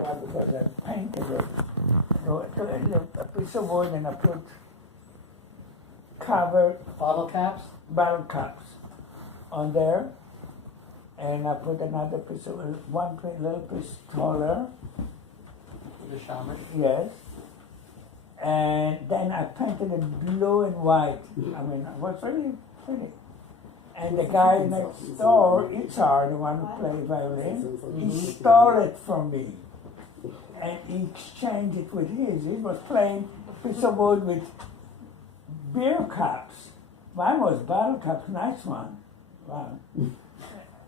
why? Because I painted it. A piece of wood and I put Bottle caps? bottle caps on there. And I put another piece of one little piece taller. The shaman? Yes. And then I painted it blue and white. I mean, it was really pretty. And the guy next door, Itzar, the one who played violin, he stole it from me. And he exchanged it with his. He was playing a piece of wood with beer cups. Mine was bottle cups, nice one. Wow.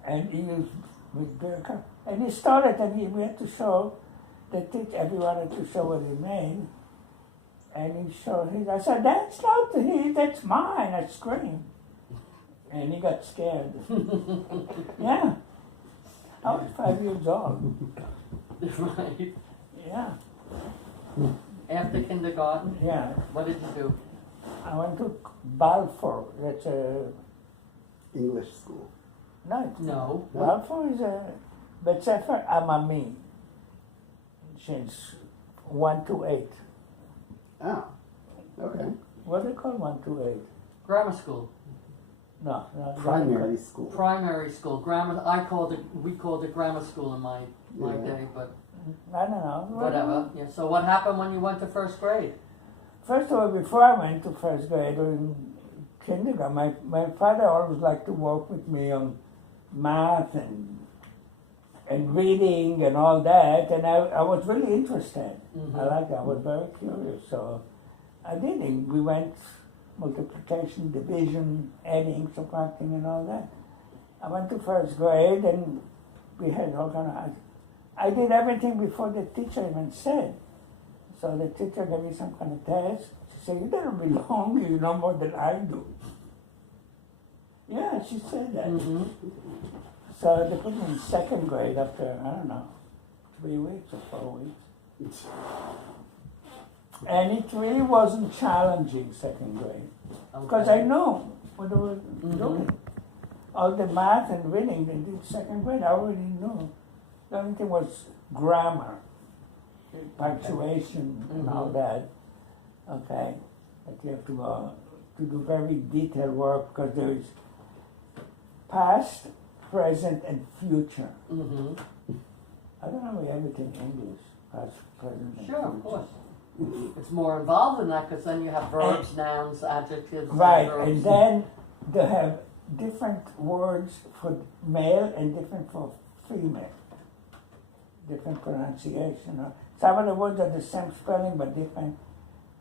And he used with beer cups. And he stole it and we had to show the teacher, everyone had to show what he made. And he showed his. I said, that's not his, that's mine. I screamed. And he got scared. Yeah. I was 5 years old. Right. Yeah. After kindergarten? Yeah. What did you do? I went to Balfour. That's a... English school. No. Balfour is a Bet Sefer Amami. Since 1 to 8. Oh, okay. What do they call 1 to 8? Grammar school. No. Primary school. Primary school. Grammar. We called it grammar school in my Yeah. day, but I don't know. whatever. Yeah. So what happened when you went to first grade? First of all, before I went to first grade or in kindergarten, my father always liked to work with me on math and reading and all that, and I was really interested. Mm-hmm. I liked it. I was very curious, so I did it. We went multiplication, division, adding, subtracting, and all that. I went to first grade, and we had all kind of. I did everything before the teacher even said. So the teacher gave me some kind of test. She said, "You don't belong. You know more than I do." Yeah, she said that. Mm-hmm. So they put me in second grade after, I don't know, 3 weeks or 4 weeks. And it really wasn't challenging, second grade. Because I knew what they were doing. All the math and reading they did second grade, I already knew. The only thing was grammar, punctuation, and all that. Okay. But you have to do very detailed work because there is past, present, and future. Mm-hmm. I don't know everything in English, past, present, and Sure, future. of course. It's more involved than that because then you have verbs, nouns, adjectives. Right, verbs. and then they have different words for male and different for female. Different pronunciation. Some of the words are the same spelling but different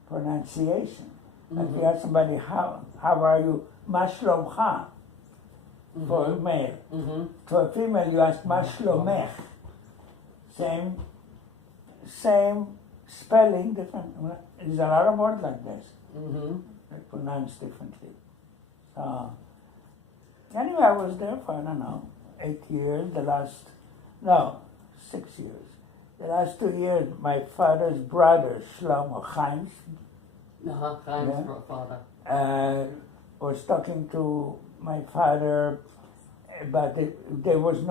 pronunciation. Like you ask somebody, how are you? Mashlomcha. For a male. Mm-hmm. To a female, you ask Mashlomech. Same spelling, different. There's a lot of words like this. Mm-hmm. They're pronounced differently. Anyway, I was there for, I don't know, 8 years. 6 years. The last 2 years, my father's brother, Shlomo Chaim, Chaim's father. was talking to my father, but it wasn't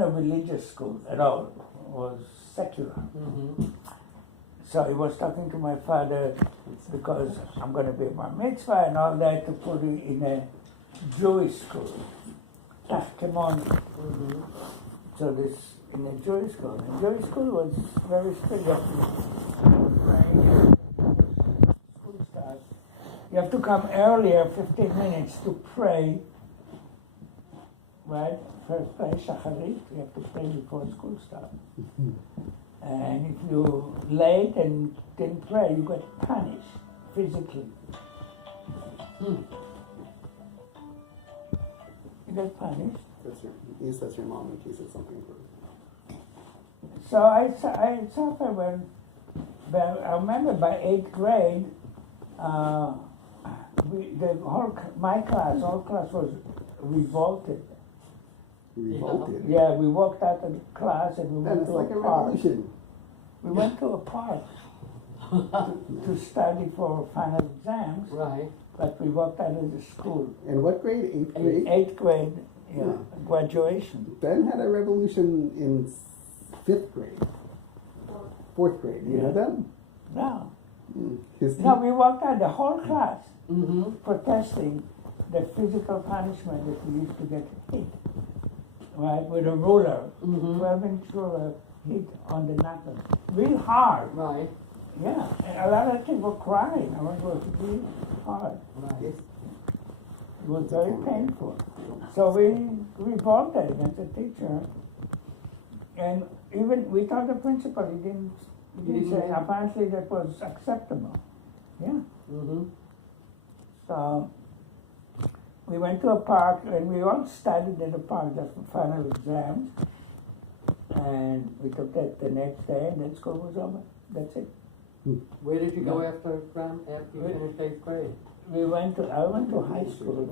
a religious school at all. It was secular. Mm-hmm. So he was talking to my father because I'm going to be bar mitzvah and all that to put it in a Jewish school. Tachkemon. Mm-hmm. So this in a Jewish school. The Jewish school was very strict. School starts. You have to come earlier, 15 minutes, to pray. Right? First pray Shacharit. You have to pray before school starts. And if you're late and didn't pray, you get punished physically. You get punished. That's your mom in case of something. So I suffered when I remember by 8th grade, my class, all class was revolted. Revolted? Yeah, we walked out of class and we went to like a a park. revolution. We went to a park to study for final exams, Right. but we walked out of the school. In what grade? 8th grade? 8th grade, yeah, graduation. Ben had a revolution in 5th grade. 4th grade. You know them? No. His No, we walked out the whole class Mm-hmm. protesting the physical punishment that we used to get hit, right, with a ruler, Mhm. 12-inch ruler hit on the knuckles, real hard. Right. Yeah, and a lot of kids were crying. I mean, it was really hard. Right. It was very painful. So we revolted against the teacher, and even we told the principal, he didn't say. Apparently, that was acceptable. Yeah. Mm-hmm. So we went to a park, and we all studied in the park just for final exams. And we took that the next day, and then school was over. That's it. Where did you go Yeah. after you finished 8th grade? I went to high school.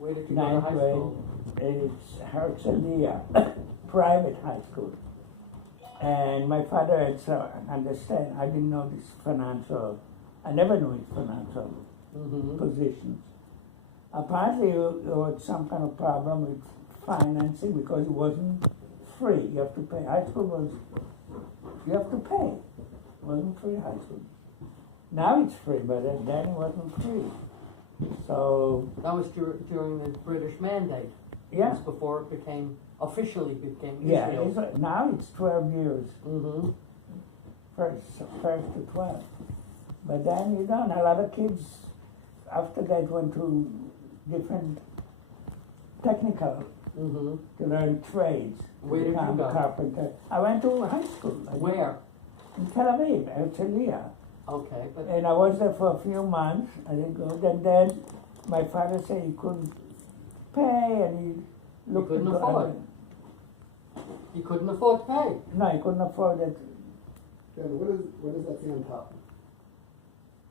Where did you go to Ninth high grade. school? It's Herzliya, private high school. And my father had to understand, I didn't know this financial, I never knew his financial Mm-hmm. positions. Apparently, there was some kind of problem with financing because it wasn't free. You have to pay. High school was, you have to pay. It wasn't free high school. Now it's free, but then it wasn't free. So, That was during the British Mandate. yeah. That's before it officially became Yeah, Israel. now it's 12 years, Mm-hmm. first to 12. But then, a lot of kids after that went to different technical, Mm-hmm. to learn trades. Where did you become go? Carpenter. I went to high school. Where? In Tel Aviv, Herzliya. Okay, but And I was there for a few months. I didn't go. Then my father said he couldn't pay, and he looked couldn't into afford. other- you couldn't afford to pay. No, he couldn't afford it What does that say on top?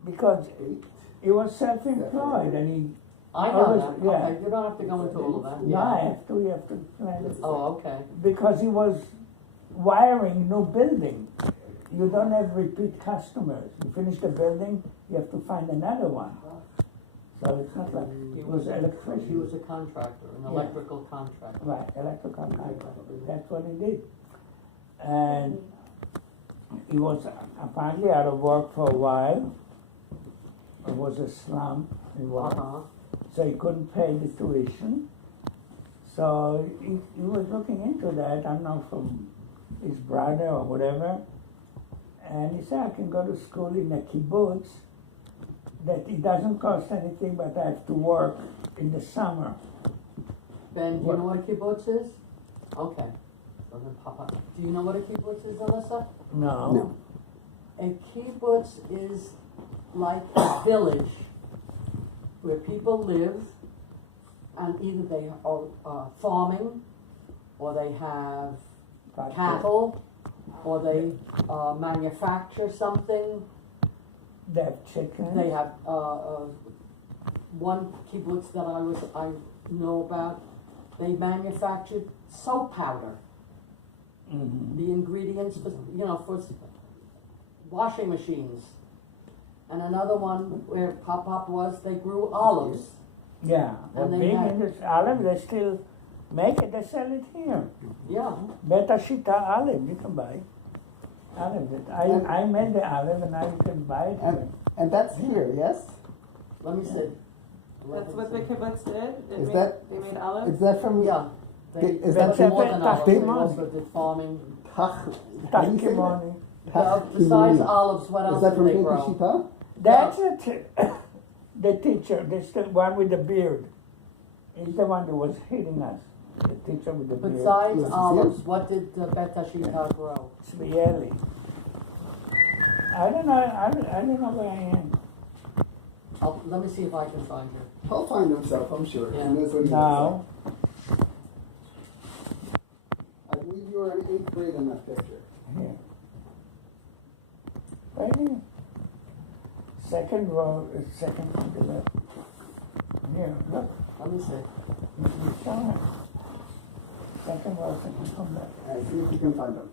because 8? he was self-employed, and he. I know Always- that. yeah. Okay, you don't have to go into all of that. No, I have to. You have to explain it. Oh, okay. Because he was wiring new building. You don't have repeat customers. You finish the building, you have to find another one. So it's not like He it was He electrician. was a contractor, an Yeah. electrical contractor. Right, electrical contractor. That's what he did. And he was apparently out of work for a while. It was a slump in work. Uh-huh. So he couldn't pay the tuition. So he was looking into that, I don't know, from his brother or whatever. And he said, I can go to school in a kibbutz, that it doesn't cost anything, but I have to work in the summer. Ben, do you know what a kibbutz is? Okay. Doesn't pop up. Do you know what a kibbutz is, Alyssa? No. No. A kibbutz is like a village where people live, and either they are farming, or they have cattle, or they manufacture something. They have chickens. They have one kibbutz that I know about. They manufactured soap powder. Mhm. The ingredients for washing machines. And another one where Pop was, they grew olives. Yeah, the And they big had- industry, olive, they still make it, they sell it here. Yeah. Beta Shita olive, you can buy olive. I made the olive and now you can buy it here. And that's here, yes? Let me see. That's what the kibbutz did? Is that- They made olives? Is that from Yeah. They Is they that did more than olives. They Tahimon? also did farming. Tach? How do you say that? Takimoni. Besides Tahimoni. olives, what Is else that do from they Pinky grow? Shita? That's the teacher, the one with the beard. He's the one that was hitting us. The teacher with the beard. Besides Yes, olives, yes. what did Bet Hashita grow? Svieli. I don't know. I don't know where I am. Let me see if I can find you. He'll find himself, I'm sure. Yeah. He knows what he No. looks like. I believe you were in 8th grade in that picture. Here. Right here. Second row, second from the left. Here, look. Let me see. You show him. Second row, second from left. All right, see if you can find him.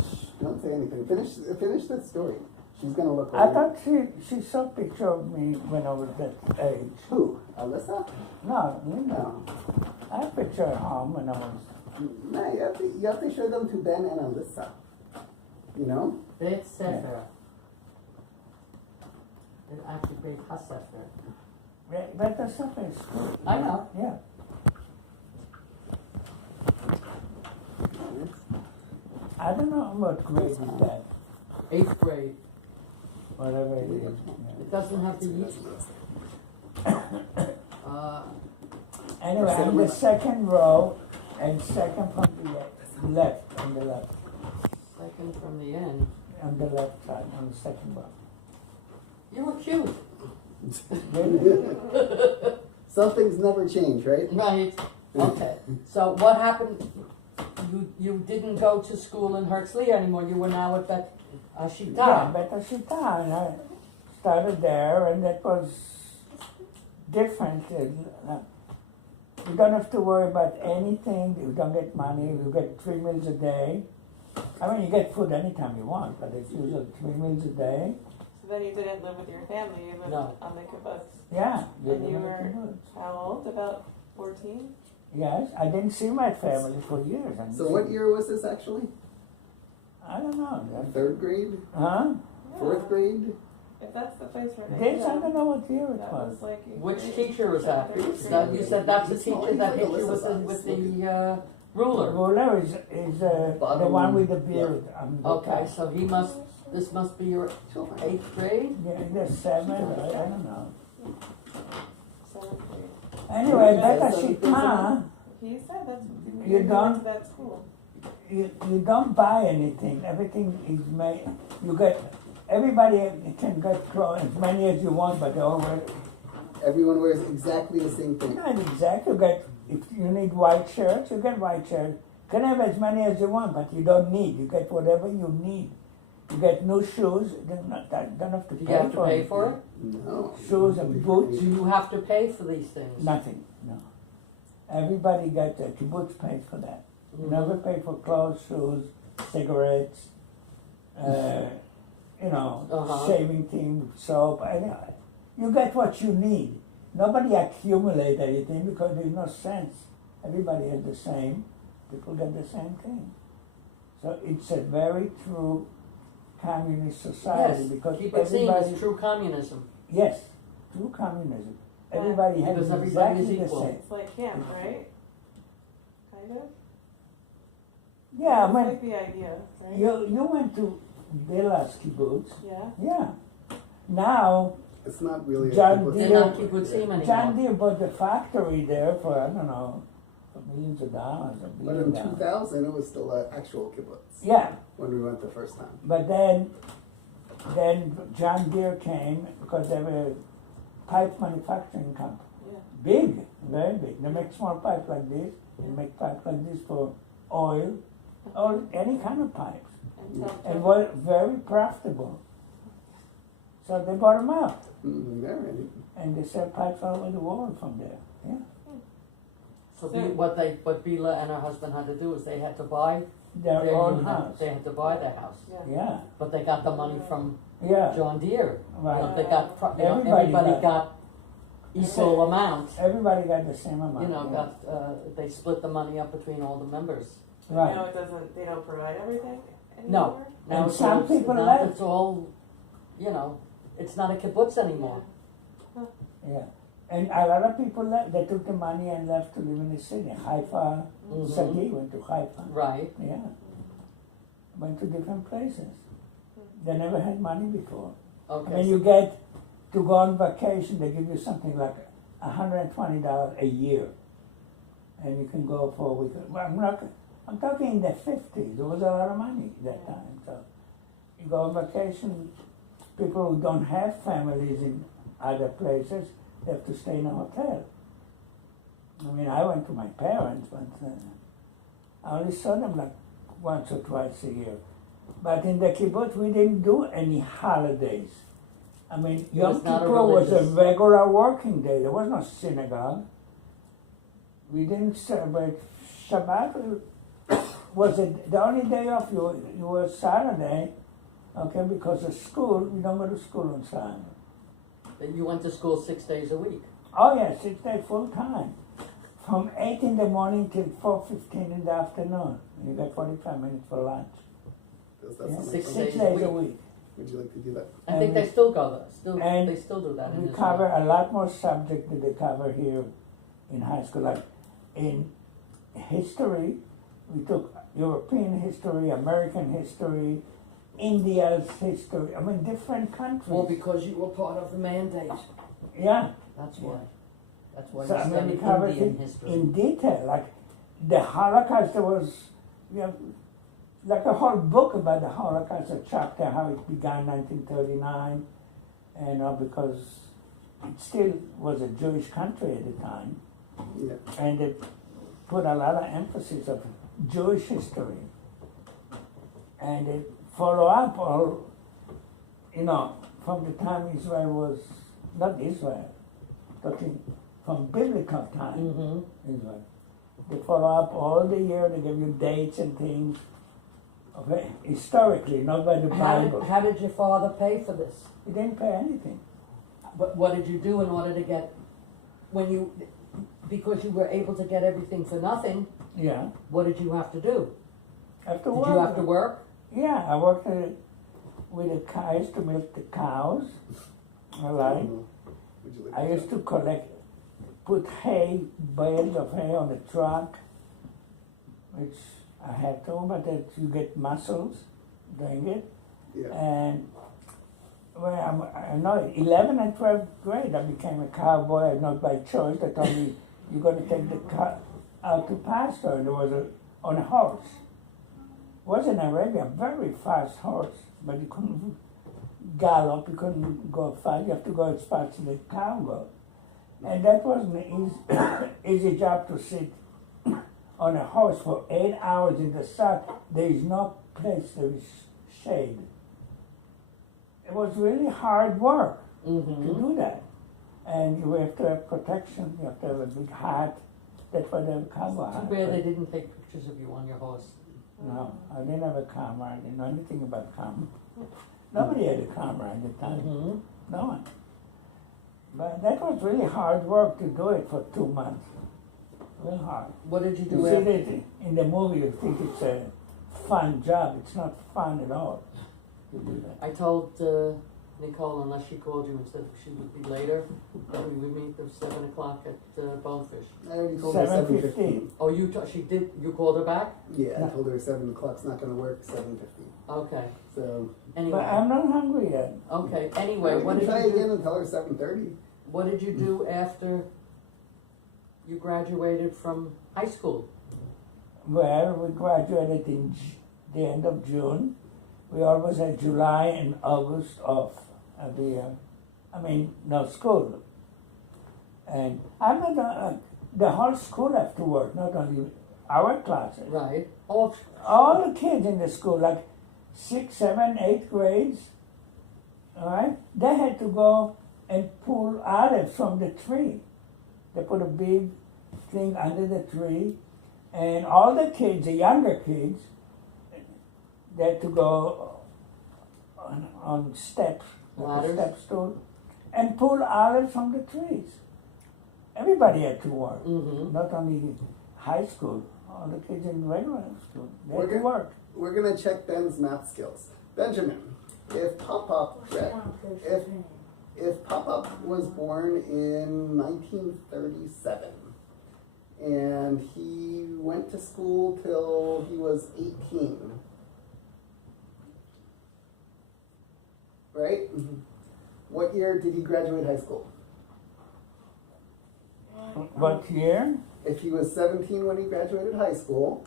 Shh, don't say anything. Finish that story. She's gonna look. I over. thought she saw a picture of me when I was that age. Who? Alyssa? No, you know. No. I have a picture at home when I was. No, you have to show them to Ben and Alyssa. You know? בית ספר. It actually בית הספר. But the stuff is school. I know. Yeah. I don't know what grade is that, 8th grade. whatever it is. It doesn't have to use. Anyway, I'm the second row and second from the left, on the left, Second from the end. on the left side, on the second row. You were cute. Really? Some things never change, right? Right. Okay. So what happened? You didn't go to school in Hertzley anymore. You were now at that Yeah, Shita. Beta Shita, and I started there, and that was different. You don't have to worry about anything. You don't get money. You get 3 meals a day. I mean, you get food anytime you want, but it's usually 3 meals a day. So then you didn't live with your family, you lived No. on the kibbutz. Yeah. And live you in a were kibbutz. how old? About 14? Yes, I didn't see my family for years. I didn't So see- what year was this actually? I don't know. 3rd grade? Huh? 4th grade? If that's the place where This, I don't know what year it that was. was like eighth Which grade. teacher was that? Eighth That grade. you said that's the He's small. teacher He's that like hit you Alyssa with size. the ruler. Ruler is the Bottom one with the beard. Okay, so this must be your Sure. 8th grade? Yeah, the 7th, I don't know. Seventh grade. Anyway, Yeah, Beta so- Shita, He said that's You went don't- to that school. you don't buy anything. Everything is made. You get, everybody can get clothes, as many as you want, but they all wear, Everyone wears exactly the same thing. not exactly. You get, if you need white shirts, you get white shirts. You can have as many as you want, but you don't need. You get whatever you need. You get new shoes, you don't have to Do pay you have to for pay anything. for it? No. Shoes and boots. Do you have to pay for these things? Nothing, no. Everybody got the kibbutz paid for that. You never pay for clothes, shoes, cigarettes, Uh-huh. shaving thing, soap. Anyway, you get what you need. Nobody accumulate anything because there's no sense. Everybody has the same. People get the same thing. So it's a very true communist society Yes, because kibbutzim everybody. is true communism. Yes, true communism. Everybody has Because everybody is exactly the equal. same. It's like camp, right? Kind of? Yeah, That's when like the idea, right? you went to Bila's kibbutz, Yeah. yeah. Now It's not really a John kibbutz. They're Deere- not kibbutzim anymore. John Deere bought the factory there for I don't know, for millions of dollars. $1 But billion in dollars. 2000, it was still an actual kibbutz Yeah, when we went the first time. but then John Deere came because they were a pipe manufacturing company. Yeah. Big, very big. They make small pipe like this. They make pipe like this for oil or any kind of pipes. And tell- And were very profitable. So they bought them out, Very. and they sell pipes all over the world from there. Yeah, So So- what Bila and her husband had to do is they had to buy their their own unit. house. They had to buy their house. Yeah. Yeah, But they got the money from yeah, John Deere. You know, right. they got, Everybody everybody got- got equal amount. Everybody got the same amount. You know, yeah. they split the money up between all the members. Right. Now it doesn't, they don't provide everything No. anymore? Now And it's some all- people now left. it's all, it's not a kibbutz anymore. Yeah, and a lot of people left. They took the money and left to live in the city. Haifa, Mhm. Sagi went to Haifa. Right. Yeah, went to different places. They never had money before. Okay. When you get to go on vacation, they give you something like $120 a year, and you can go for a week. Well, I'm talking in the 50s. There was a lot of money that time. So you go on vacation. People who don't have families in other places, they have to stay in a hotel. I mean, I went to my parents, but I only saw them like once or twice a year. But in the kibbutz, we didn't do any holidays. I mean, Yom was not a Kippur was a religious- regular working day. There was no synagogue. We didn't celebrate Shabbat. Was it the only day off? You was Saturday, okay? Because of school, we don't go to school on Saturday. That you went to school 6 days a week. Oh yes, 6 days full time, from 8 in the morning till 4:15 in the afternoon. You got 45 minutes for lunch. Does That Yeah, sounds Six like six days days a a week. week. Would you like to do that? I think And they still go there, and they still do that in We Israel. cover a lot more subject than they cover here in high school. Like in history, we took European history, American history, India's history. I mean, different countries. Well, because you were part of the mandate, yeah. that's why. That's why So you I mean, studied we covered Indian it history. in detail. Like the Holocaust, there was, you know, like a whole book about the Holocaust, a chapter how it began 1939, and because it still was a Jewish country at the time, Yeah. and they put a lot of emphasis of Jewish history, and they follow up all, you know, from the time Israel was not Israel, talking from biblical time. Mm-hmm. Israel. They follow up all the year, they give you dates and things, okay, historically, not by the Bible. How did your father pay for this? He didn't pay anything. What did you do in order to get, because you were able to get everything for nothing, Yeah. what did you have to do? After Did work. you have to work? Yeah, I worked with the cows to milk the cows. All right. Would you like I to used to put bales of hay on the truck, which I had to, but that you get muscles doing it. Yeah. And well, I know 11 and 12th grade, I became a cowboy, not by choice. They told me, you're going to take the cow out to pasture, and there was on a horse. Was in Arabia, a very fast horse, but you couldn't gallop, you couldn't go fast, you have to go as fast as the cow goes. And that wasn't an easy job to sit on a horse for 8 hours in the sun. There is no place there is shade. It was really hard work to do that. And you have to have protection, you have to have a big hat. That's why they have cowboy Too hat. bad they didn't take pictures of you on your horse. No, I didn't have a camera. I didn't know anything about camera. Nobody had a camera at the time. Mm-hmm. No one. But that was really hard work to do it for 2 months. Real hard. What did you do You see after? that in the movie, you think it's a fun job. It's not fun at all to do that. I told Nicole, unless she called you and said she would be later, that we would meet at 7 o'clock at Bonefish. I already told her 7:15. Oh, she did, you called her back? Yeah, I told her 7 o'clock's not gonna work, 7:50. Okay, So, But anyway, I'm not hungry yet. okay, anyway, we what can did try you again do? and tell her 7:30. What did you do after you graduated from high school? Well, we graduated in the end of June. We always had July and August off every year. No school. And I'm not, the whole school have to work, not only our classes. Right. Oh, All the kids in the school, like 6th, 7th, 8th grades, all right, they had to go and pull olives from the tree. They put a big thing under the tree, and all the kids, the younger kids, they had to go on steps, like a Ladders? step stool, and pull olives from the trees. Everybody had to work, mm-hmm. not only high school, all the kids in regular school, they We're had to good. work. We're gonna check Ben's math skills. Benjamin, if Pop-Up was born in 1937 and he went to school till he was 18, right? What year did he graduate high school? What year? If he was 17 when he graduated high school,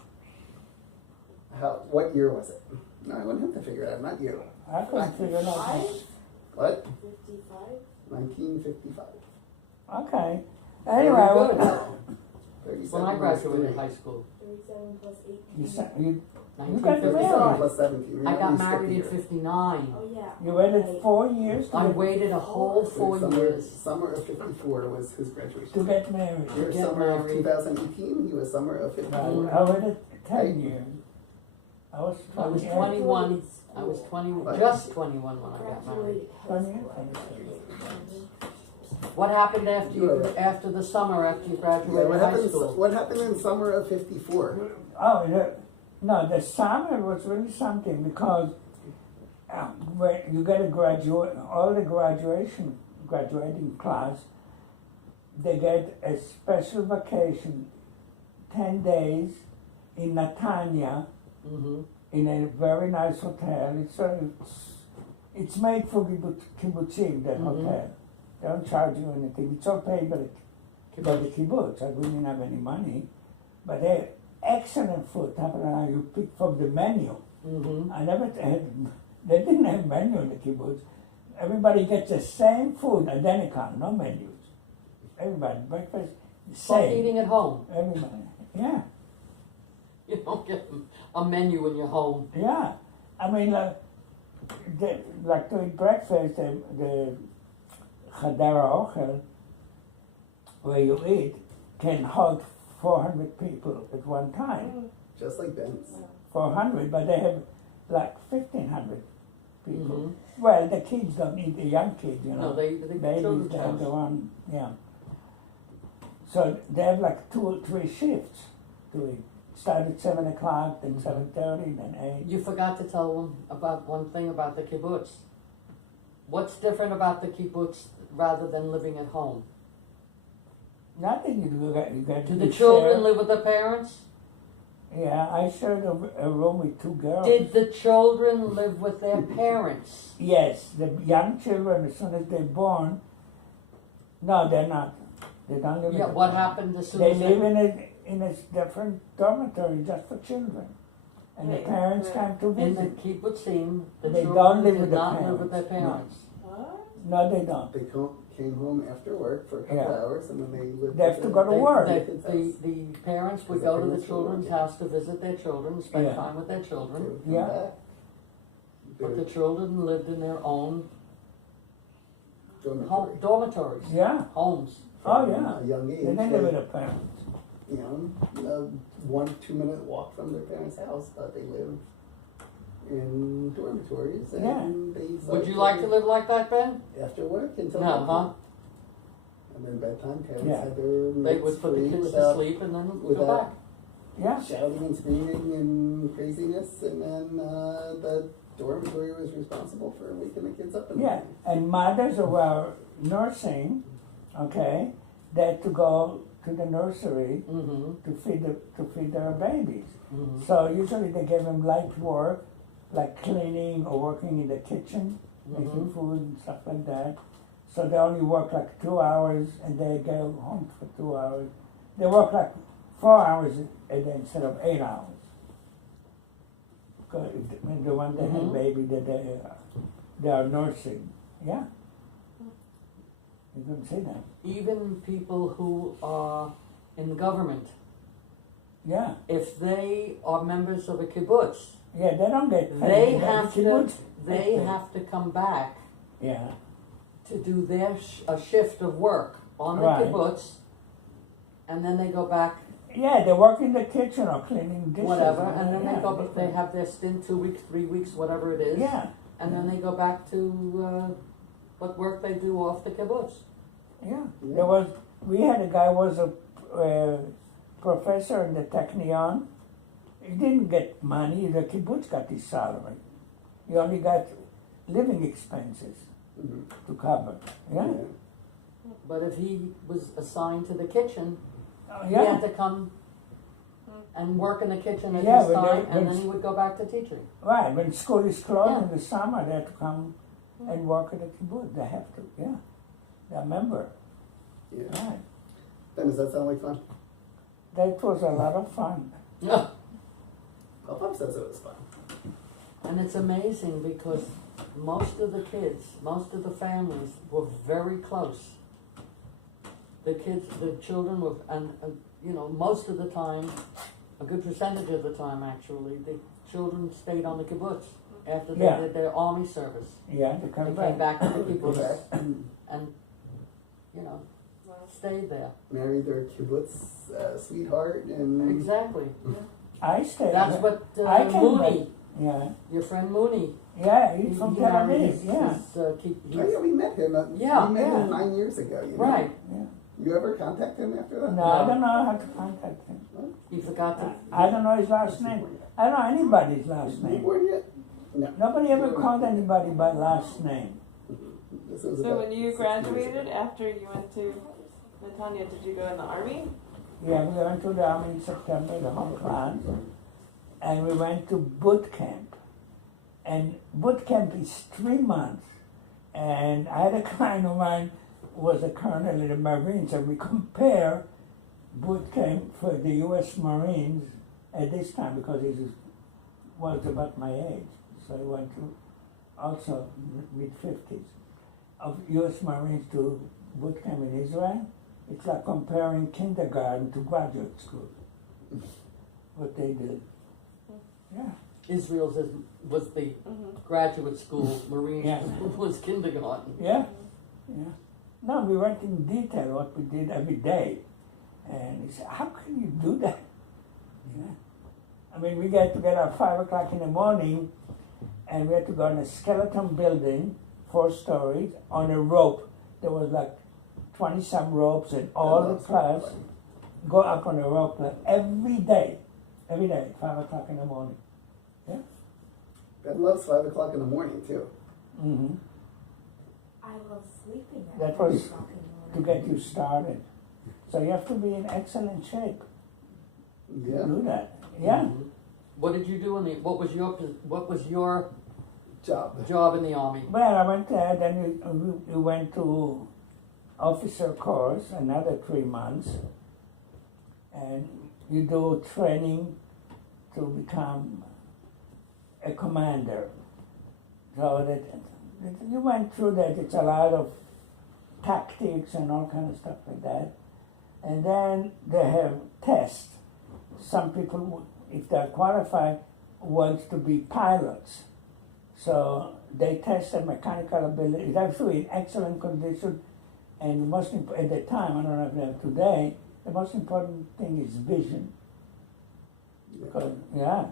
what year was it? No, I want him to figure it out, not you. I couldn't figure it out. What? 55? 1955. Okay. Very Anyway, good. 37 When I plus graduated 3. high school, 37 plus 18. you got 1955. married. Plus 17. I got You skipped a married in year. 59. Oh, yeah. You waited Right. 4 years I to waited a whole 4 Summer- years. Summer of 54 was his graduation. to get married. Your get summer of married. 2018, he was summer of 54. I waited 10 years. I was I was 28. 21. I was 21, just 21 when I got married. Graduated high 28. school. What happened after the summer after you Yeah, graduated high school? what happened in summer of 54? Oh, no, the summer was really something because When you get a all the graduating class, they get a special vacation, 10 days in Netanya, Mm-hmm. in a very nice hotel. It's made for kibbutzim, the Mhm. hotel. They don't charge you anything. It's all paid by the kibbutz. We didn't have any money, but they excellent food. You pick from the menu. Mm-hmm. I never had. They didn't have menu in the kibbutz. Everybody gets the same food, identical, no menus. Everybody breakfast It's like same. eating at home. Everybody, yeah. You don't get a menu when you're home. Yeah, I mean, like to eat breakfast, the Chadara Ochel, where you eat, can hold 400 people at one time. Just like Ben's. 400, but they have like 1,500 people. Mm-hmm. Well, the kids don't eat, the young kids, you know. No, the Babies, children's they have house. the one, yeah. So they have like 2 or 3 shifts to eat. Start at 7 o'clock, then 7:30, then 8. You forgot to tell them about one thing about the kibbutz. What's different about the kibbutz rather than living at home? Nothing, you got Do to the children share. live with their parents? Yeah, I shared a room with 2 girls. Did the children live with their parents? Yes, the young children, as soon as they're born, no, they're not. They don't live Yeah, in what happened as soon They as live in a different dormitory just for children. And the Right, parents right. come to in the visit. kibbutzim, the They children don't live did with the not live with their parents, no. parents. No, they don't. They came home after work for a couple Yeah. hours and then they lived. They have with to the- go to work. The parents would Is go that to the parents children's work? house to visit their children, spend Yeah. time with their children, They would come Yeah. back. but Their the children lived in their own dormitory. dormitories, Yeah. homes. Oh, From yeah. A young age. They didn't live with like, the parents. you know, a 1-2 minute walk from their parents' house, but they live in dormitories and Yeah. they. Would you like to live like that, Ben? after work until No, bedtime. huh? And then bedtime, parents Yeah. had their They mates would put the free kids to without sleep and then go without- back. Yeah. shouting and screaming and craziness, and then the dormitory was responsible for waking the kids up in the Yeah. morning. And mothers who were nursing, okay, they had to go to the nursery Mm-hmm, to feed their babies. mm-hmm. So usually they gave them light work, like cleaning or working in the kitchen, making Mhm. food and stuff like that. So they only work like 2 hours and they go home for 2 hours. They work like 4 hours a day instead of 8 hours. Because when the one that had Mhm. baby that they are nursing, yeah. You can see that, Even people who are in government, yeah. if they are members of a kibbutz, Yeah, they don't get paid. they The have to, kibbutz- they have to come back Yeah, to do their a shift of work on the Right. kibbutz, and then they go back, yeah, they work in the kitchen or cleaning dishes. whatever, and then yeah, they go, they have their stint 2 weeks, 3 weeks, whatever it is, Yeah, and then they go back to what work they do off the kibbutz. yeah. Yeah. We had a guy was a professor in the Technion. He didn't get money. The kibbutz got his salary. He only got living expenses Mhm. to cover. Yeah, But if he was assigned to the kitchen, Oh, he had yeah, to come and work in the kitchen at Yeah, his but time, they- and but- then he would go back to teaching. right. When school is closed Yeah. in the summer, they have to come and work at the kibbutz. They have to. Yeah, they're a member. Yeah. Right. Ben, does that sound like fun? That was a lot of fun. Pop says it was fun. And it's amazing because most of the kids, most of the families were very close. The children were, and you know, most of the time, a good percentage of the time actually, the children stayed on the kibbutz after they Yeah. did their army service. Yeah, they They come came back. back to the kibbutz Okay. and, you know, Wow. stayed there. Married their kibbutz sweetheart and Exactly. I stayed. That's what I came Mooney, Yeah, your friend Mooney, yeah, he's from Tel married Aviv. his, Yeah, oh yeah, we met him. Yeah, we met yeah. him 9 years ago. You know? right. yeah. You ever contact him after that? No, I don't know how to contact him. He forgot to. I don't know his last name. I don't know anybody's last Is he name. born yet? No. No, Nobody ever called anybody by last name. This was So about when you 6 years graduated, ago. after you went to Netanya, did you go in the army? Yeah, we went to the army in September, the whole class, and we went to boot camp. And boot camp is 3 months. And I had a client of mine who was a colonel in the Marines, and we compare boot camp for the U.S. Marines at this time because he was about my age. So he went to also mid-50s of U.S. Marines to boot camp in Israel. It's like comparing kindergarten to graduate school. What they did. Yeah. Israel's was the graduate school, Marines Yeah. was kindergarten. Yeah. Yeah. No, we went in detail what we did every day. And he said, how can you do that? Yeah. I mean, we get together at 5 o'clock in the morning, and we had to go in a skeleton building, 4 stories, on a rope. There was like 20-some ropes, and all the class go up on a rope like every day, 5 o'clock in the morning. Yeah. Ben loves 5 o'clock in the morning too. Mm-hmm. I love sleeping at That 5 was o'clock in the to morning. get you started. So you have to be in excellent shape to Yeah. do that. Yeah. Mhm. What did you do in the? What was your Job. job in the army? Well, I went there, then we went to officer course, another 3 months, and you do training to become a commander. So that you went through that. It's a lot of tactics and all kind of stuff like that. And then they have tests. Some people, if they're qualified, want to be pilots. So they test their mechanical ability. They have to be in excellent condition. And the most at the time, I don't know if they have today, the most important thing is vision. Because, yeah,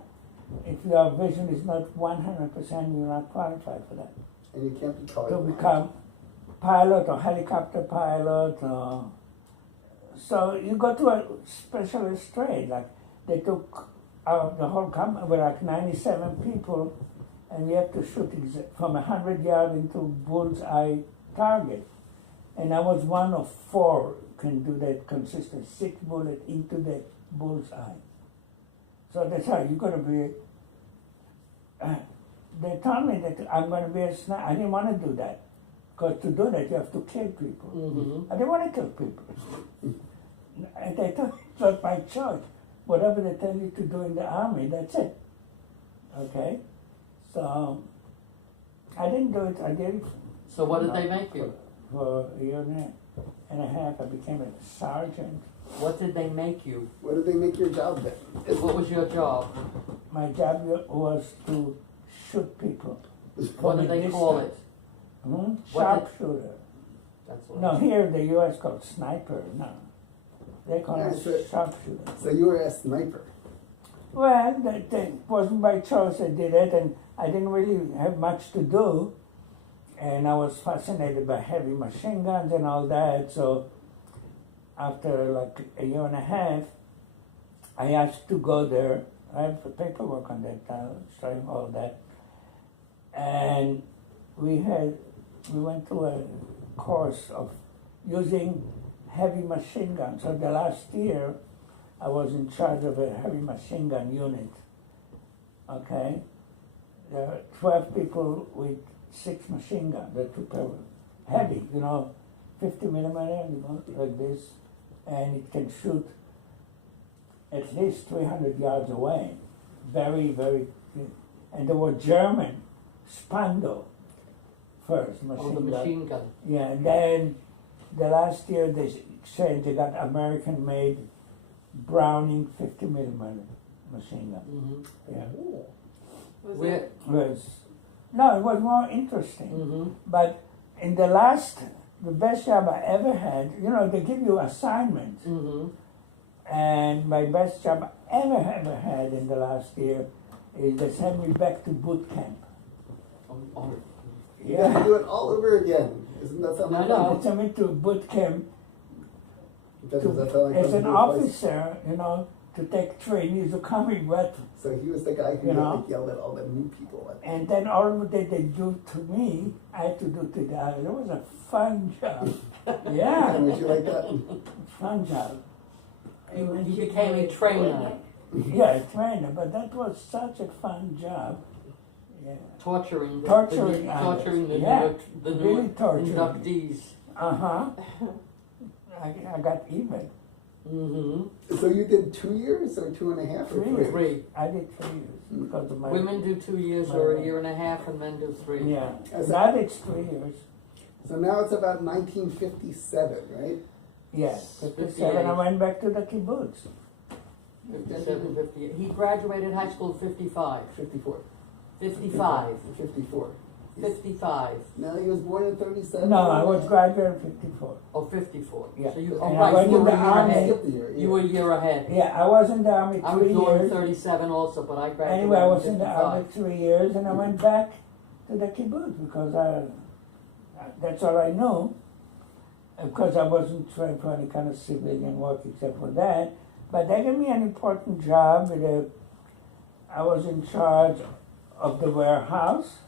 if your vision is not 100%, you're not qualified for that. And you can't be To colorblind. become pilot or helicopter pilot. So you go to a specialist trade. Like they took out the whole company, with like 97 people, and we have to shoot from 100 yards into bullseye target. And I was one of 4 can do that consistent 6 bullets into the bullseye. So that's how you're gonna be. They told me that I'm gonna be a sniper. I didn't want to do that, because to do that you have to kill people. Mm-hmm. I didn't want to kill people. And they thought it's not my choice. Whatever they tell you to do in the army, that's it. Okay? So I didn't do it. I did it So what did they make you? for a year and a half. I became a sergeant. What did they make you? What did they make your job then? What was your job? My job was to shoot people. What did they call it? Hmm? What Sharpshooter. That's what. No, here the U.S. called sniper. No, they call Yeah, it so- sharpshooter. So you were a sniper. Well, that wasn't by choice. I did it, and I didn't really have much to do. And I was fascinated by heavy machine guns and all that. So after like a year and a half, I asked to go there. I have the paperwork on that, showing all that. And we went to a course of using heavy machine guns. So the last year, I was in charge of a heavy machine gun unit. Okay? There are 12 people with 6 machine guns. They're too heavy, 50 millimeter, like this. And it can shoot at least 300 yards away. Very, very, and they were German, Spandau first, Oh, the machine gun. machine gun. Yeah, and then the last year they said they got American-made Browning 50 millimeter machine gun. Mm-hmm. Yeah, Was Where? it? it was more interesting. Mm-hmm. But in the best job I ever had, they give you assignments. Mm-hmm. And my best job I ever had in the last year is they sent me back to boot camp. Oh, You got to do it all over again. Isn't that something? No, no. They sent me to boot camp Does that sound like as something an to do twice? officer, to take trainees who come in wet. So he was the guy who You know? like, yelled at all the new people. And then all that they do to me, I had to do to the other. It was a fun job. Yeah, Would you like that? fun job. He became a trainer, Yeah, a trainer, but that was such a fun job. Yeah. torturing the, Torturing torturing the, others. new, the Really new torturing. inductees. Uh-huh. I got even. Mm-hmm. So you did 2 years or 2.5 or 3? 3. I did 3 years because of my... Women do 2 years or a year and a half, and men do 3. Yeah. As I did 3 years. So now it's about 1957, right? Yes. 58. 57, I went back to the kibbutz. 57, 58. He graduated high school 55. 54. 55. 54. 55. No, he was born in 37. No, I was graduating 54. Oh, 54. Yeah. So you, And I right, went you to were the a year army. ahead. Skipped a year, You were a year ahead. Yeah, I was in the army I was 3 born in years. 37 also, but I graduated Anyway, I was in in the army 55. 3 years, and I went back to the kibbutz because that's all I knew. Of course, I wasn't trying for any kind of civilian work except for that. But they gave me an important job. I was in charge of the warehouse.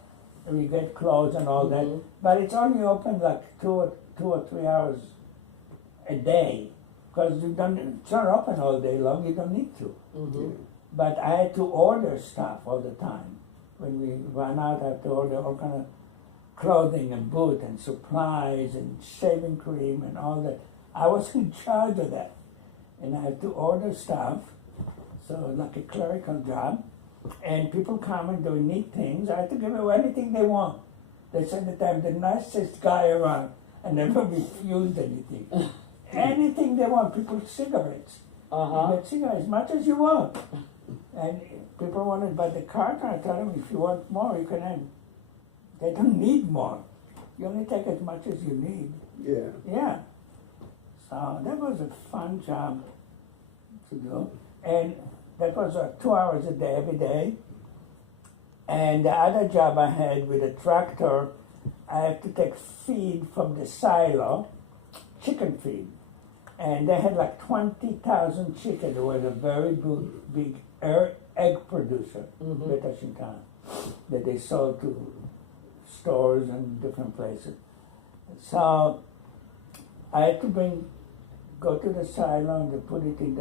We get clothes and all that. Mhm. But it's only open like two or 3 hours a day. Because it's not open all day long, you don't need to. Mm-hmm. But I had to order stuff all the time. When we run out, I had to order all kind of clothing and boot and supplies and shaving cream and all that. I was in charge of that. And I had to order stuff, so like a clerical job. And people come and they need things. I had to give away anything they want. They said that I'm the nicest guy around. I never refused anything. Anything they want. People, cigarettes. Uh-huh. You get cigarettes as much as you want. And people wanted by the carton. I told them, if you want more, you can have. They don't need more. You only take as much as you need. Yeah. Yeah. So that was a fun job to do. And that was 2 hours a day, every day. And the other job I had with a tractor, I had to take feed from the silo, chicken feed. And they had like 20,000 chickens. It was a very big egg producer, Mhm. Bet Hashinkan, that they sold to stores and different places. So I had to go to the silo and put it in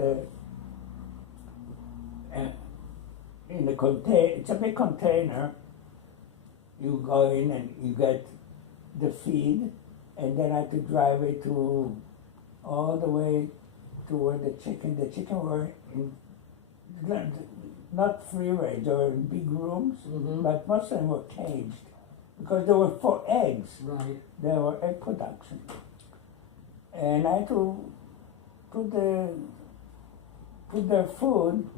the container. It's a big container. You go in and you get the feed, and then I had to drive it all the way to where the chicken were in, not free range, they were in big rooms, Mhm. but most of them were caged because they were for eggs. Right. They were egg production. And I had to put their food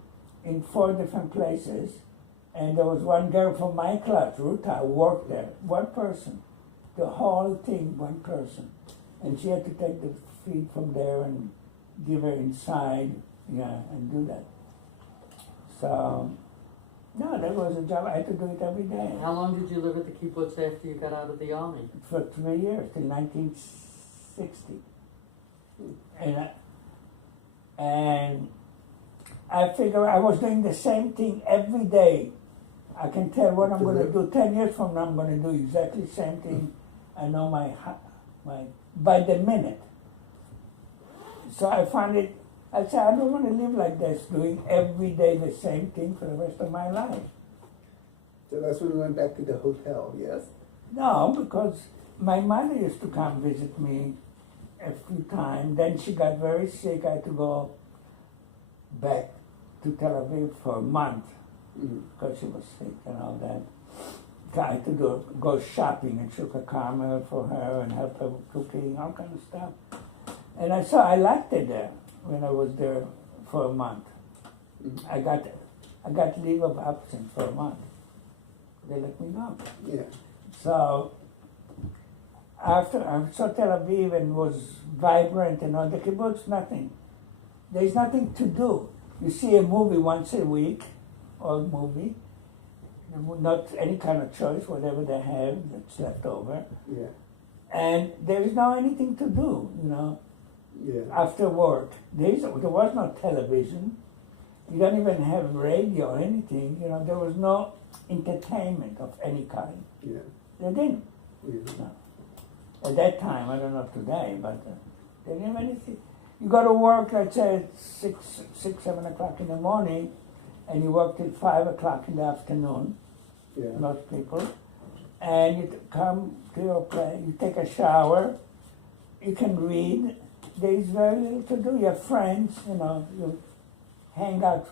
in 4 different places. And there was one girl from my class, Ruta, worked there. One person. The whole thing, one person. And she had to take the feed from there and give her inside, and do that. So, no, that was a job. I had to do it every day. How long did you live at the kibbutz after you got out of the army? For 3 years, till 1960. And I figure I was doing the same thing every day. I can tell what I'm going to do. 10 years from now, I'm going to do exactly the same thing. I know my by the minute. So I find it, I said, I don't want to live like this, doing every day the same thing for the rest of my life. So that's when we went back to the hotel, yes? No, because my mother used to come visit me a few times. Then she got very sick. I had to go back to Tel Aviv for a month because she was sick and all that. I had to go shopping in Shuk HaCarmel for her and help her with cooking, all kind of stuff. And I liked it there when I was there for a month. I got leave of absence for a month. They let me go. Yeah. So after I saw Tel Aviv and was vibrant and all the kibbutz, nothing. There's nothing to do. You see a movie once a week, old movie, not any kind of choice, whatever they have that's left over. Yeah. And there is no anything to do, Yeah. after work. There was no television. You don't even have radio or anything. You know, there was no entertainment of any kind. Yeah. They didn't. Yeah. At that time, I don't know today, but they didn't have anything. You go to work, let's say at 7 o'clock in the morning, and you work till 5 o'clock in the afternoon, Yeah. most people, and you come to your place, you take a shower, you can read, there is very little to do. You have friends, you know, you hang out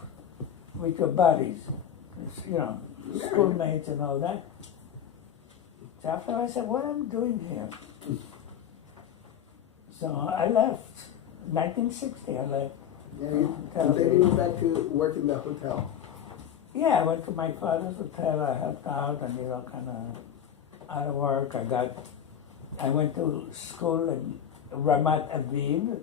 with your buddies, you know, schoolmates and all that. So after I said, what am I doing here? So I left. 1960, I left. Yeah, and then you went back to work in the hotel. Yeah, I went to my father's hotel. I helped out, and you know, kind of out of work. I went to school in Ramat Aviv,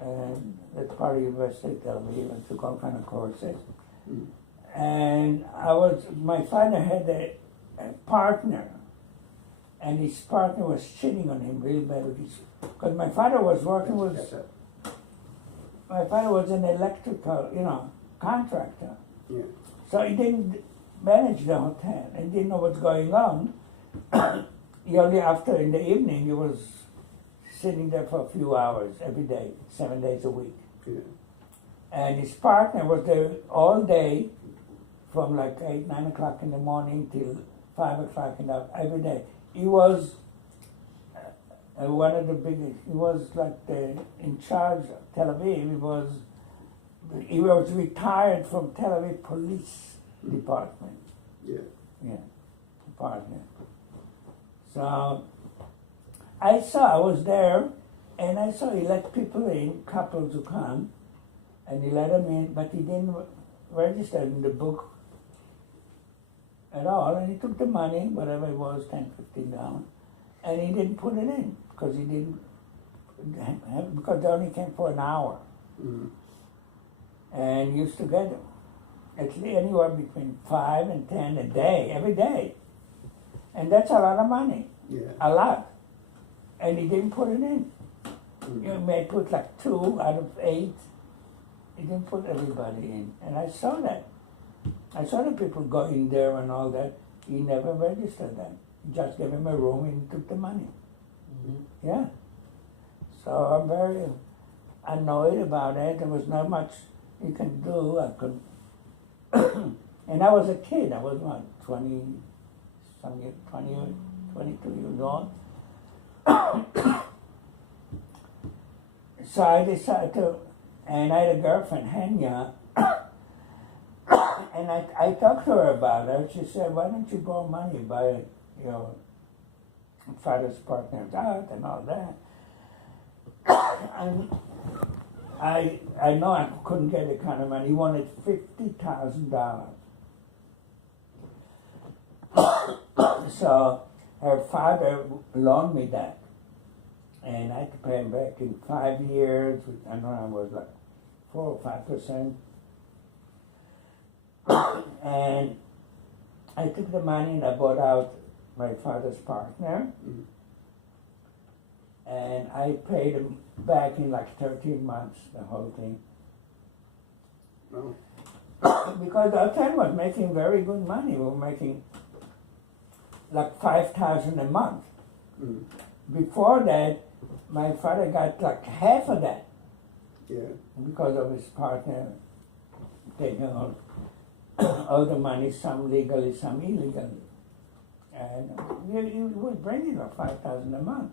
and that's part of University of Tel Aviv. I took all kind of courses, and my father had a partner. And his partner was cheating on him real bad because my father was working with. My father was an electrical, you know, contractor. Yeah. So he didn't manage the hotel and didn't know what's going on. He only after in the evening he was sitting there for a few hours every day, 7 days a week. Yeah. And his partner was there all day, from like 8, 9 o'clock in the morning till 5 o'clock every day. He was one of the biggest. He was like in charge of Tel Aviv. He was retired from Tel Aviv Police Department. Yeah. Yeah, department. So I was there, and I saw he let people in, couples who come, and he let them in, but he didn't register in the book at all, and he took the money, whatever it was, 10, 15 down, and he didn't put it in, because he didn't because they only came for an hour. Mm. And used to get them. Actually anywhere between 5 and 10 a day, every day. And that's a lot of money. Yeah. A lot. And he didn't put it in. Mm. You may put like 2 out of 8. He didn't put everybody in. And I saw that. I saw the people go in there and all that. He never registered them. He just gave him a room and took the money. Mm-hmm. Yeah. So I'm very annoyed about it. There was not much you can do. I could, and I was a kid. I was what, 22 years old. So I decided to, and I had a girlfriend, Henya, and I talked to her about it. She said, why don't you borrow money, buy your father's partner's out and all that. And I know I couldn't get the kind of money. He wanted $50,000. So her father loaned me that. And I had to pay him back in 5 years. I know I was like 4 or 5%. And I took the money and I bought out my father's partner. Mm. And I paid him back in like 13 months, the whole thing. Oh. Because the hotel was making very good money. We were making like $5,000 a month. Mm. Before that, my father got like half of that Yeah. because of his partner taking all the money, some legally, some illegally. And he was bringing like $5,000 a month.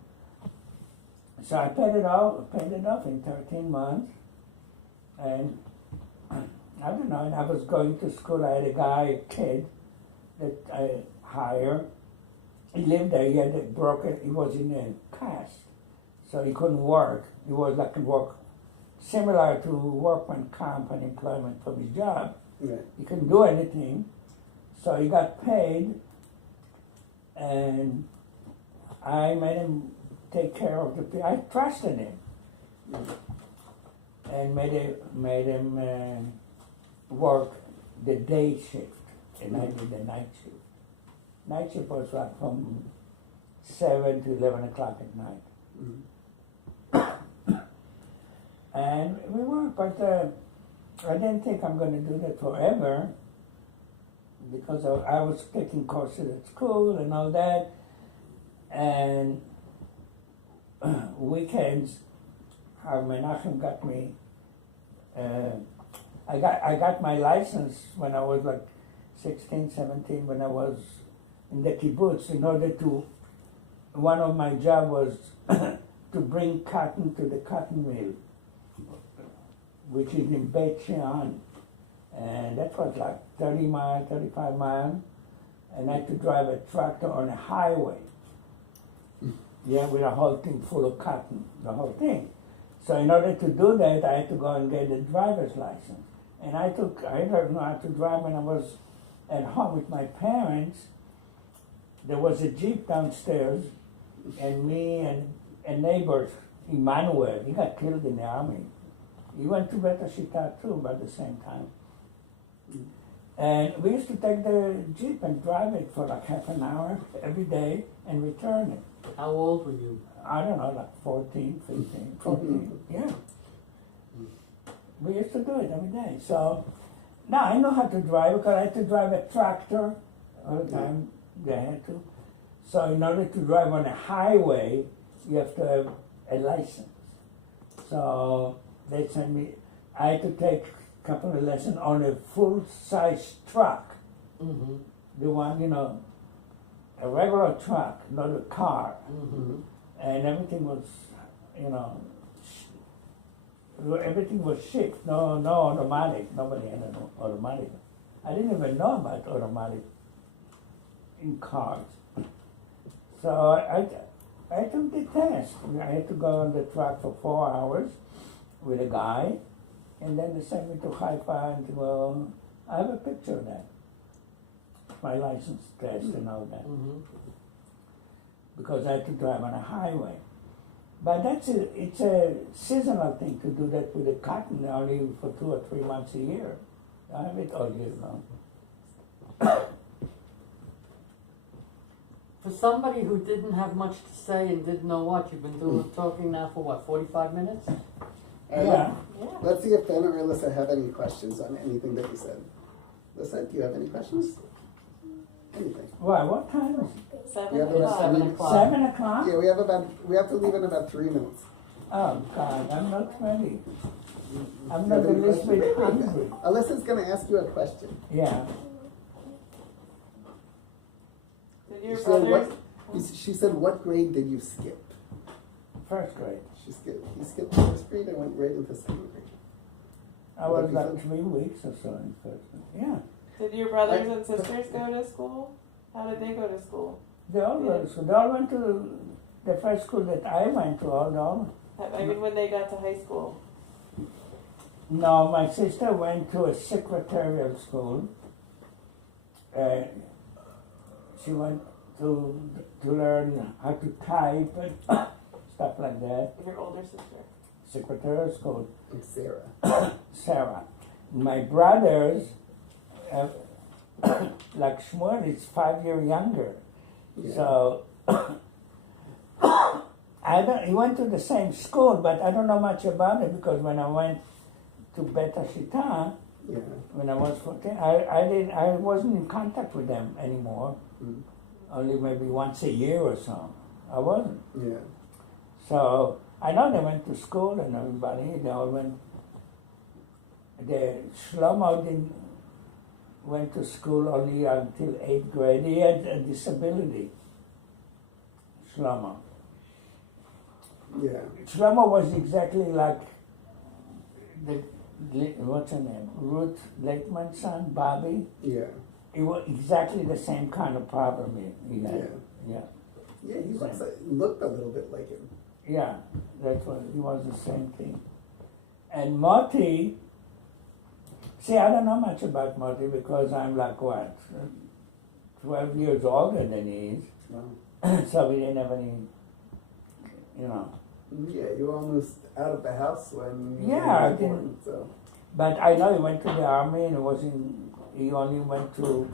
So I paid it off in 13 months. And I don't know, and I was going to school. I had a kid that I hired. He lived there, he had a broken, he was in a cast, so he couldn't work. He was like work similar to workman comp and employment from his job. Yeah. He couldn't do anything, so he got paid, and I made him take care of the people. I trusted him, and made him work the day shift, and I did the night shift. Night shift was like from 7 to 11 o'clock at night. Mm. And we worked, but I didn't think I'm going to do that forever because I was taking courses at school and all that. And weekends, how Menachem got me. I got my license when I was like 16, 17, when I was in the kibbutz. In order to, one of my job was to bring cotton to the cotton mill, which is in Beit Shean. And that was like 30 miles, 35 miles. And I had to drive a tractor on a highway. Yeah, with a whole thing full of cotton, the whole thing. So in order to do that, I had to go and get a driver's license. And I learned how to drive when I was at home with my parents. There was a Jeep downstairs, and me and a neighbor, Emmanuel, he got killed in the army. He went to Bet Shita too about the same time. And we used to take the Jeep and drive it for like half an hour every day and return it. How old were you? I don't know, like 14, 15, 14, yeah. We used to do it every day. So now I know how to drive because I had to drive a tractor all the time. They had to. So in order to drive on a highway, you have to have a license. So they sent me, I had to take a couple of lessons on a full-size truck. Mm-hmm. The one, a regular truck, not a car. Mm-hmm. And everything was, everything was shift, no automatic. Nobody had an automatic. I didn't even know about automatic in cars. So I took the test. I had to go on the truck for 4 hours with a guy, and then they sent me to Haifa, and I have a picture of that. My license test and all that. Mm-hmm. Because I had to drive on a highway. But it's a seasonal thing to do that with the cotton only for 2 or 3 months a year. I have it all year long. For somebody who didn't have much to say and didn't know what, you've been talking now for what, 45 minutes? Yeah. Let's see if Ben or Alyssa have any questions on anything that you said. Alyssa, do you have any questions? Anything? Why, what time is it? 7 We have o'clock. 7 o'clock. 7 o'clock? Yeah, we have to leave in about 3 minutes. Oh, God, I'm not ready. I'm Do not you have the any least bit questions? hungry. Alyssa's gonna ask you a question. Yeah. Did your She said, brothers? she said, what grade did you skip? First grade. He skipped first grade and went right into second grade. I What was did you like think? 3 weeks or so in first grade. Yeah. Did your brothers and sisters go to school? How did they go to school? They all went to school. They all went to the first school that I went to, all. I mean, when they got to high school. No, my sister went to a secretarial school. She went to learn how to type and stuff like that. Your older sister. Secretarial school. And Sarah. Sarah. My brothers, like Shmuel, is 5 years younger. Yeah. So he went to the same school, but I don't know much about it because when I went to Bet Shita, Yeah. when I was 14, I wasn't in contact with them anymore. Mm. Only maybe once a year or so. I wasn't. Yeah. So I know they went to school and everybody, they all went. Shlomo went to school only until 8th grade. He had a disability. Shlomo. Yeah. Shlomo was exactly like what's her name? Ruth Lakeman's son, Bobby. Yeah. It was exactly the same kind of problem he had. Yeah. Yeah. Yeah, he looked a little bit like him. Yeah, that's what he was the same thing. And Moti, see, I don't know much about Moti because I'm like what, 12 years older than he is. Wow. So we didn't have any, Yeah, you were almost out of the house when Yeah, I he was born, didn't- so. But I know he went to the army and he only went to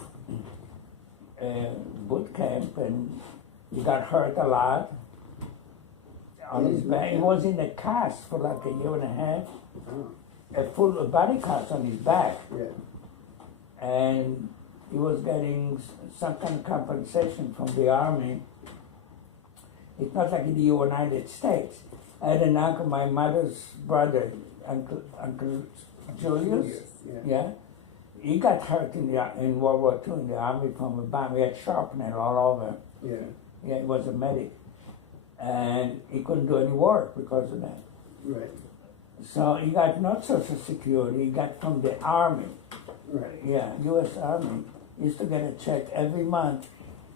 boot camp and he got hurt a lot. on his back. He was in a cast for like a year and a half, Oh, a full body cast on his back, yeah. and he was getting some kind of compensation from the army. It's not like in the United States. I had an uncle, my mother's brother, Uncle Julius. Yeah, he got hurt in World War II in the army from a bomb. He had shrapnel all over. Yeah. Yeah, he was a medic, and he couldn't do any work because of that. Right. So he got not Social Security. He got from the army. Right. Yeah, U.S. Army. He used to get a check every month.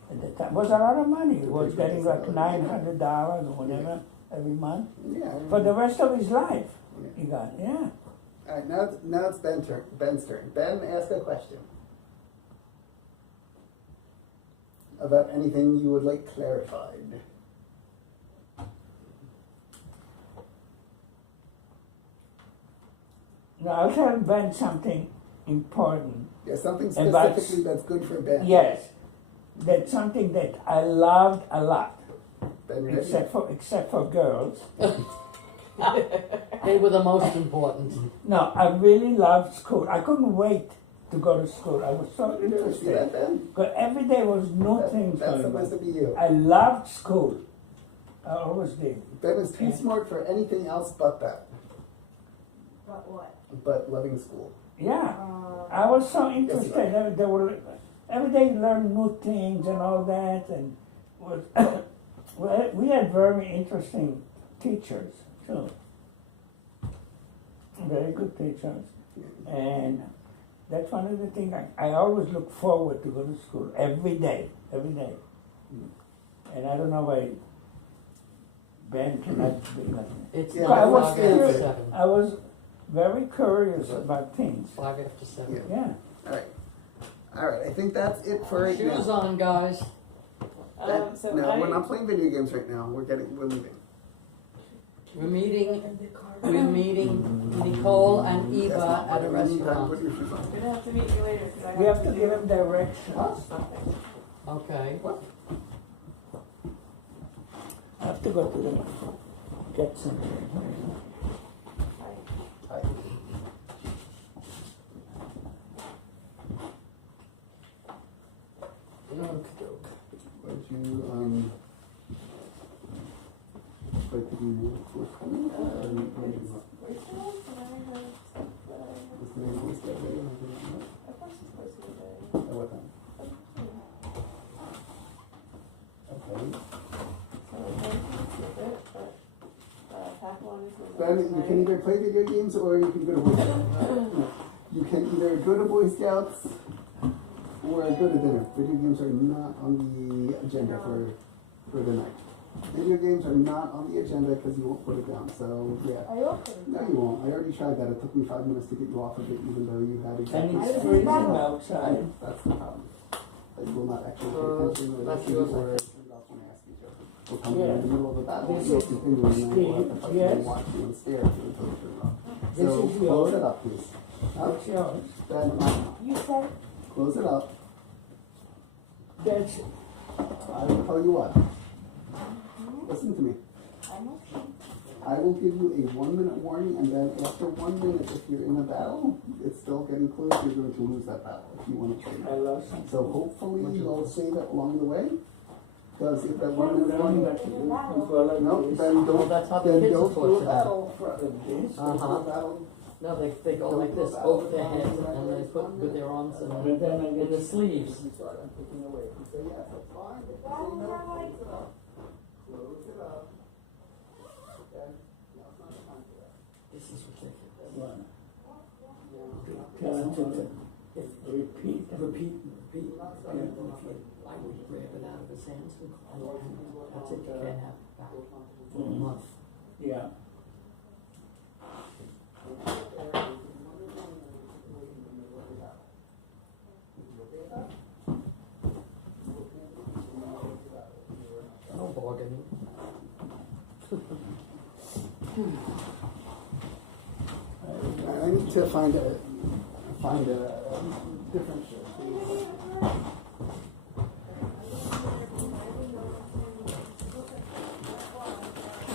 At the time, it was a lot of money. He was getting like $900 or whatever every month Yeah. for the rest of his life. Yeah. He got, yeah. All right, now it's Ben's turn. Ben, ask a question about anything you would like clarified. Now I'll tell Ben something important. Yeah, something And that's- specifically that's good for Ben. Yes, that's something that I loved a lot, Ben, you ready? except for girls. They were the most important. No, I really loved school. I couldn't wait to go to school. I was so You never see that, interested. Ben? Because every day was new things That's going supposed on. to be you. I loved school. I always did. Ben is too Yeah. smart for anything else but that. But what? But loving school. Yeah, I was so interested. They were every day you learn new things and all that, and was we had very interesting teachers too. Very good teachers, and that's one of the things I always look forward to go to school every day. And I don't know why Ben cannot be like that. It's Yeah, not I was 5 after curious. 7. I was very curious about things. 5 after 7. Yeah. Yeah. All right. I think that's it for right Shoes now. on, guys. So no, I, we're not playing video games right now. We're leaving. We're meeting And the car. Nicole and Yes, Eva Mom, at a in the meantime, restaurant. put your shoes on. I'm gonna have to meet you later because I We have to do give him directions. something. Okay. I have to go to the get something. Hi. Would you like to do forthcoming? Where's the one? Can I have stuff that I have? Is the name voice that way? Of course it's supposed to be there. At what time? Okay. So I can't skip it, but pack one is with Ben, you can either play video games or you can go to Boy Scouts. You can either go to Boy Scouts or go to dinner. Video games are not on the agenda for the night. Video games are not on the agenda because you won't put it down. So yeah. Are you okay? No, you won't. I already tried that. It took me 5 minutes to get you off of it, even though you had And exactly. it's I freezing was- outside. That's the problem. That you will not actually pay attention or that's listen yours, or I turn off when I ask you to. We'll come Yeah. in the middle of the battle. This You'll is continue and then we'll have to fucking Yes. watch you and stare at you until you turn it off. This So is close yours. it up, please. That's yours. Ben, You said close it up. That's I will tell you what. Listen to me. I'm okay. I will give you a 1 minute warning, and then after 1 minute, if you're in a battle, it's still getting close, you're going to lose that battle if you want to trade. I lost something. So hopefully you'll save it along the way. Because if that I 1 minute don't warning, got to do it. Go like no, this. then Well, don't. that's how the Then kids are don't do taught a to battle. Like this. Don't do a Uh-huh. battle. No, they go like this over their heads and they put with their arms And in then I the get sleeves. You start, I'm taking away. If you say yes, that's fine. If you say no, close it up. Close it up. Okay? Now it's not the time for that. This is ridiculous. One. Now, Tell him to repeat. Repeat. And if you, I would grab it out of his hands and that's it. You can't have it back for a month. Yeah. No bargaining. I need to find a different shirt.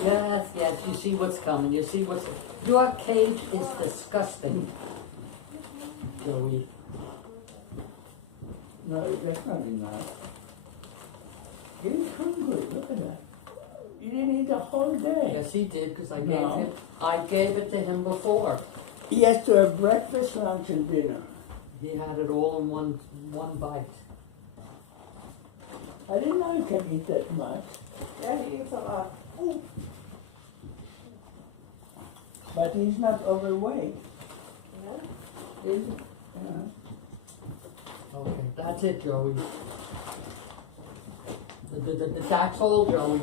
Yeah, Yes, you see what's coming, you see what's, your cage is disgusting, Joey. No, that's not enough. He's hungry, look at that. He didn't eat the whole day. Yes, he did, because No. I gave it to him before. He has to have breakfast, lunch, and dinner. He had it all in one bite. I didn't know he can eat that much, Yeah, he eats a lot. but he's not overweight, Yeah. is he? Yeah. Okay, that's it, Joey. That's all, Joey.